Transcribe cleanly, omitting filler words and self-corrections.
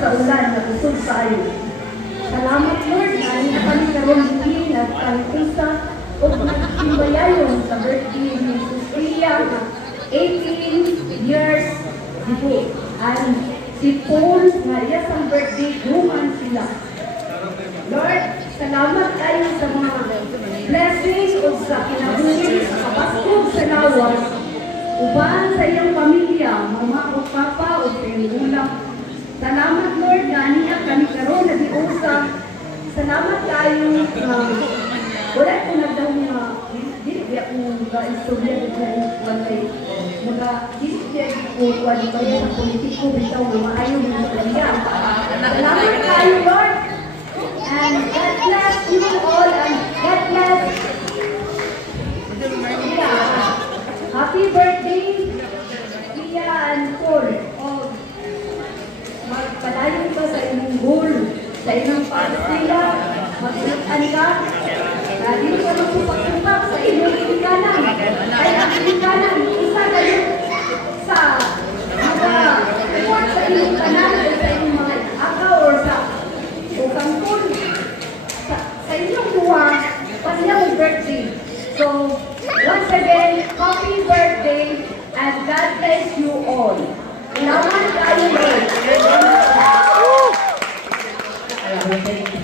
sa ulan na usog saayo. Salamat Lord na hindi kami karon din at kalikusa o nagtimbayayon sa birthday ni Sophia 18 years ago. And si Paul na iyang birthday duman sila. Lord, salamat tayo sa mga blessings o sa kinabuhi sa kabaskog sa lawas. Uban sa iyong pamilya, mama o papa o pingulang. Salamat Lord na niya kami karon na diusa. Salamat tayo na wala ko na daw na di ako ga-istorya ko kay mga di ko kuwan kayo sa politiko bitaw na maayo na pamilya. Salamat tayo Lord. And God bless you all and God bless. Happy birthday, Pia and Paul. Magpadayon ka sa inyong goal, sa inyong pagstila, mag-inutan ka. Dahil ka magpupag-pupak sa inyong pinikanan. Kaya ang pinikanan, isa kayo sa mga report sa inyong kanan o sa inyong mga akaw or sa kangkul. Sa inyong buha, paniyang birthday. So, once again, happy birthday and God bless you all.